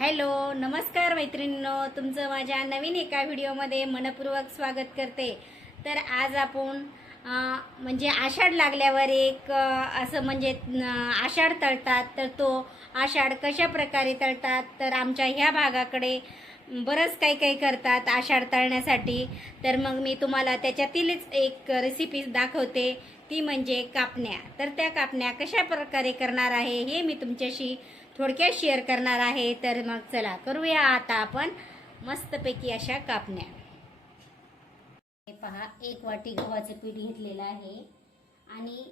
Hello नमस्कार मैत्रिणींनो. तुमचं माझ्या नवीन एका व्हिडिओमध्ये मनपूर्वक स्वागत करते. तर आज आपण म्हणजे आषाढ लागल्यावर एक असं म्हणजे आषाढ तळतात. तर तो आषाढ कशा प्रकारे तळतात? तर आमच्या ह्या भागाकडे बरंच काही काही करतात आषाढ तळण्यासाठी. तर मग मी तुम्हाला त्याच्यातीलच एक रेसिपी दाखवते. ती म्हणजे कापण्या. तर त्या कापण्या कशा प्रकारे करणार आहे हे मी तुमच्याशी थोडक्यात शेअर करणार आहे. तर मग चला करूया आता आपण मस्तपैकी अशा कापण्या. हे पहा एक वाटी गव्हाचं पीठ घेतलेलं आहे. आणि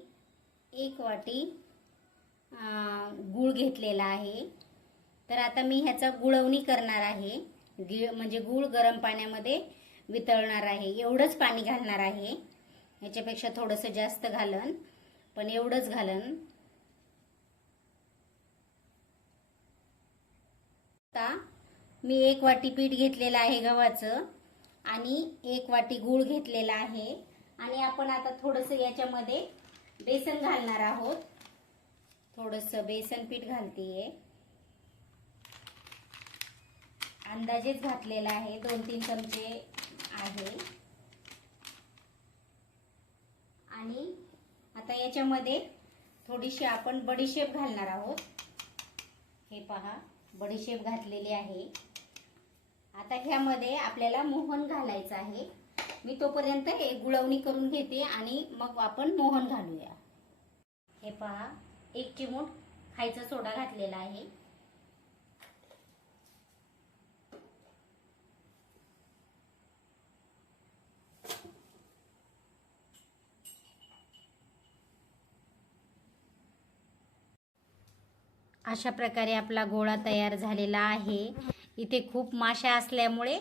एक वाटी गूळ घेतलेला आहे. तर आता मी ह्याचा गुळवणी करणार आहे. गिळ म्हणजे गूळ गरम पाण्यामध्ये वितळणार आहे. एवढंच पाणी घालणार आहे. ह्याच्यापेक्षा थोडंसं जास्त घालन. पण एवढंच घालन. आता मी एक वाटी पीठ घेतलेलं आहे गव्हाचं आणि एक वाटी गूळ घेतलेला आहे. आणि आपण आता थोडंसं याच्यामध्ये बेसन घालणार आहोत. थोडंसं बेसन पीठ घालते अंदाजेच घातलेला आहे. दोन तीन चमचे आहे. आणि आता याच्यामध्ये थोडीशी आपण बडीशेप घालणार आहोत. हे पहा. बडीशेप घातलेली आहे. आता ह्यामध्ये आपल्याला मोहन घालायचं आहे. मी तोपर्यंत हे गुळवणी करून घेते आणि मग आपण मोहन घालूया. हे पहा एक चिमूट खायचा सोडा घातलेला आहे. अशा प्रकारे आपला गोळा तयार झालेला आहे. इथे खूप माशा असल्यामुळे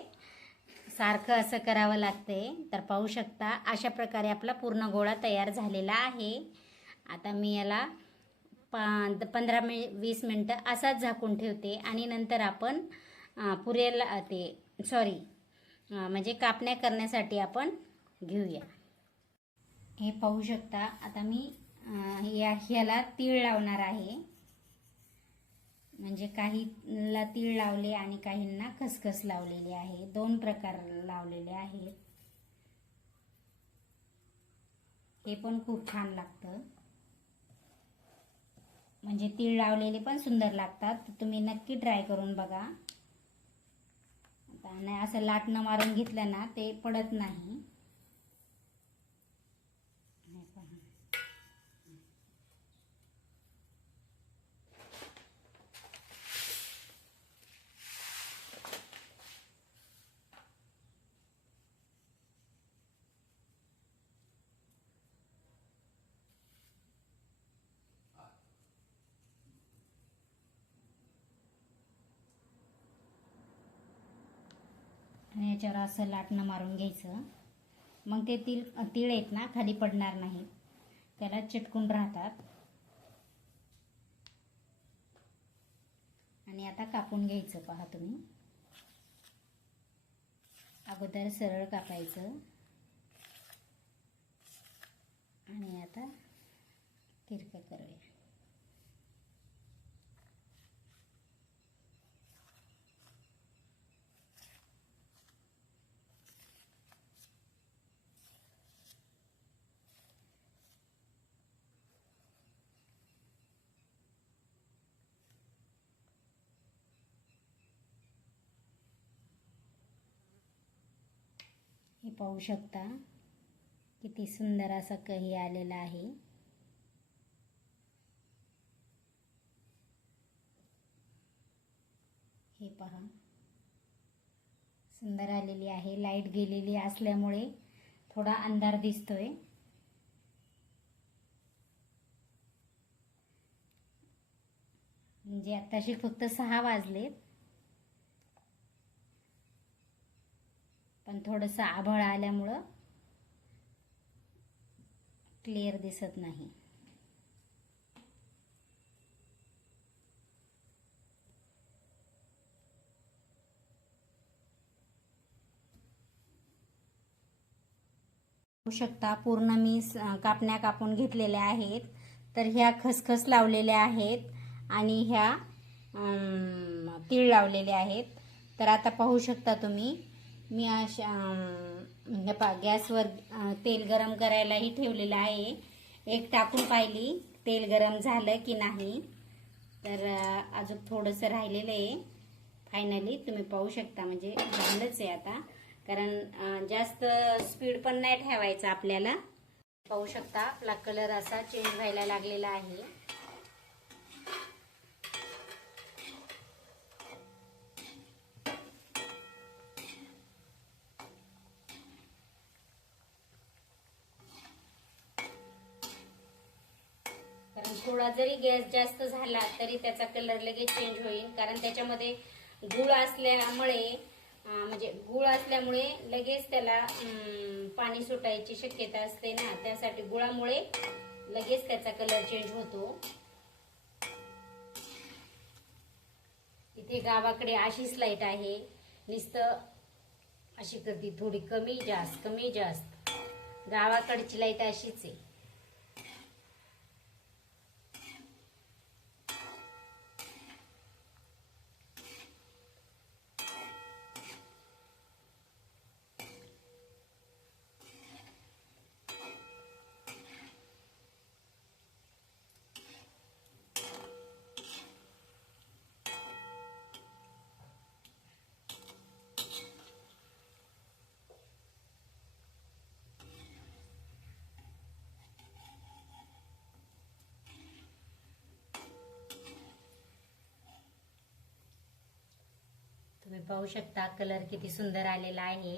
सारखं असं करावं लागतंय. तर पाहू शकता अशा प्रकारे आपला पूर्ण गोळा तयार झालेला आहे. आता मी याला पां पंधरा मि वीस मिनटं असाच झाकून ठेवते आणि नंतर आपण पुरेला ते सॉरी म्हणजे कापण्या करण्यासाठी आपण घेऊया. हे पाहू शकता आता मी या ह्याला तीळ लावणार आहे. म्हणजे काहीला तीळ लावले आणि काहींना खसखस लावलेली आहे. दोन प्रकार लावलेले आहेत. हे पण खूप छान लागतं. म्हणजे तीळ लावलेले पण सुंदर लागतात. तुम्ही नक्की ट्राय करून बघा. आता नाही असं लाटणं मारून घेतलं ना ते पडत नाही हे पहा. आणि याच्यावर असं लाटणं मारून घ्यायचं. मग ते तिळ तिळ आहेत ना खाली पडणार नाही. त्याला चिटकून राहतात. आणि आता कापून घ्यायचं पहा तुम्ही. अगोदर सरळ कापायचं. आणि आता तिरकं करूया. हे पाहू शकता. किती सुंदर असा कही आलेला आहे. हे पहा. सुंदर आलेली आहे. लाइट गेलेली असल्यामुळे थोडा अंधार दिसतोय. म्हणजे आताशी फक्त सहा वाजलेत. पण थोडंसं आभळ आल्यामुळं क्लिअर दिसत नाही. पाहू शकता पूर्ण मी कापण्या कापून घेतलेल्या आहेत. तर ह्या खसखस लावलेल्या आहेत आणि ह्या तीळ लावलेले आहेत. तर आता पाहू शकता तुम्ही मी अशा हे गॅसवर तेल गरम करायलाही ठेवलेलं आहे. एक टाकून पाहिली तेल गरम झालं की नाही. तर अजून थोडंसं राहिलेलं आहे. फायनली तुम्ही पाहू शकता म्हणजे झालंच आहे आता. कारण जास्त स्पीड पण नाही ठेवायचं आपल्याला. पाहू शकता आपला कलर असा चेंज व्हायला लागलेला आहे. थोडा जरी गॅस जास्त झाला तरी त्याचा कलर लगेच चेंज होईल. कारण त्याच्यामध्ये गुळ असल्यामुळे म्हणजे गुळ असल्यामुळे लगेच त्याला पाणी सुटायची शक्यता असते ना. त्यासाठी गुळामुळे लगेच त्याचा कलर चेंज होतो. इथे गावाकडे अशीच लाइट आहे. नुसतं अशी करते थोडी कमी जास्त कमी जास्त. गावाकडची लाइट अशीच आहे तुम्ही पाहू शकता कलर किती सुंदर आलेला आहे.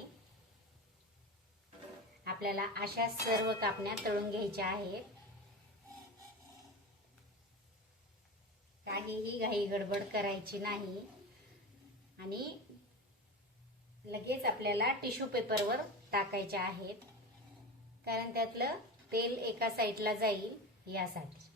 आपल्याला अशा सर्व कापण्या तळून घ्यायच्या आहेत. काहीही घाई गडबड करायची नाही. आणि लगेच आपल्याला टिश्यू पेपरवर टाकायच्या आहेत. कारण त्यातलं तेल एका साईडला जाईल यासाठी.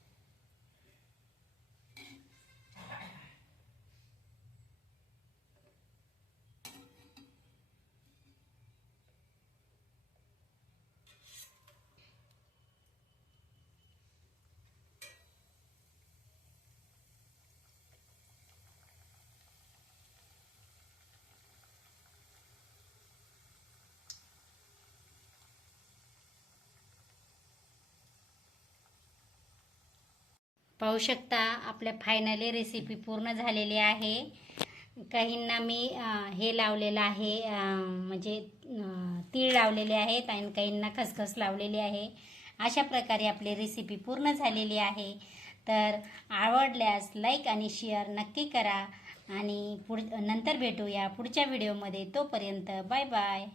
पाहू शकता आपल्या फायनली रेसिपी पूर्ण झालेली आहे. काहींना मी हे लावलेलं आहे म्हणजे तीळ लावलेले आहेत आणि काहींना खसखस लावलेली आहे. अशा प्रकारे आपली रेसिपी पूर्ण झालेली आहे. तर आवडल्यास लाईक आणि शेअर नक्की करा. आणि पुढ नंतर भेटूया पुढच्या व्हिडिओमध्ये तोपर्यंत बाय बाय